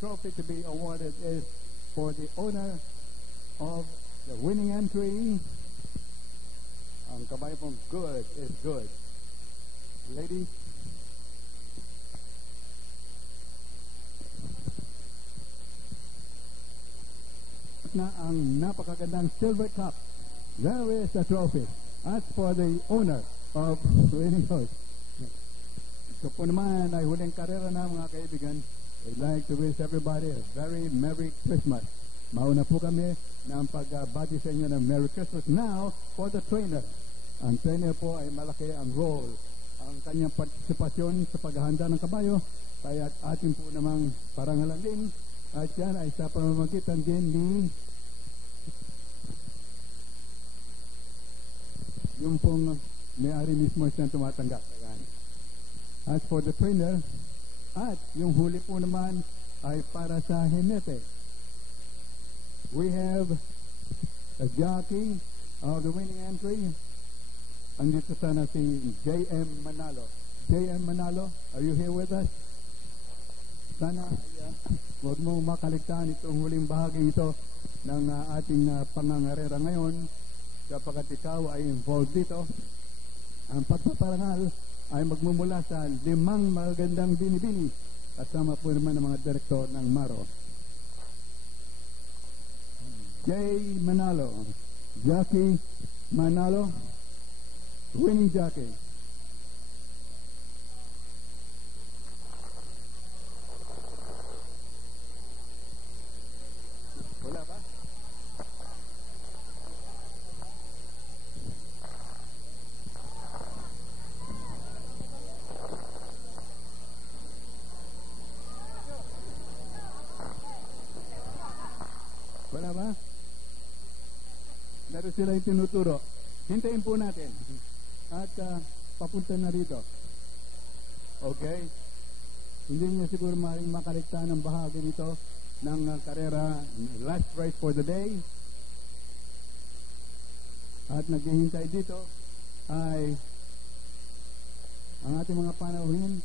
trophy to be awarded is for the owner of the winning entry. Ang kamay pong good is good. Ladies. Na ang napakagandang silver cup. There is the trophy. As for the owner of winning horse. Ito po naman ay huling karera na mga kaibigan. I'd like to wish everybody a very Merry Christmas. Mauna po kami ng pagbati sa inyo ng Merry Christmas. Now, for the trainer. Ang trainer po ay malaki ang role. Ang kanyang partisipasyon sa paghahanda ng kabayo. Kaya atin po namang parangalan din. At yan ay sa pamamagitan din ni yung pong may-ari mismo siyang tumatanggap. Ayan. As for the trainer, at yung huli po naman ay para sa hinete. We have a jockey of the winning entry. Andito sana si J.M. Manalo. J.M. Manalo, are you here with us? Sana huwag mong makaligtaan itong huling bahagi ito ng ating pangangarera ngayon kapag ikaw ay involved dito. Ang pagpaparangal ay magmumula sa 5 magandang binibini kasama po naman ng mga direktor ng Maro. J. Manalo, Jockey Manalo, winning jockey. Wala ba? Wala ba? Meron sila yung tinuturo. Hintayin po natin. At papunta na rito. Okay? Hindi niya siguro maaaring makaligtaan ng bahagi nito ng karera, last race for the day. At naghihintay dito ay ang ating mga panauhin.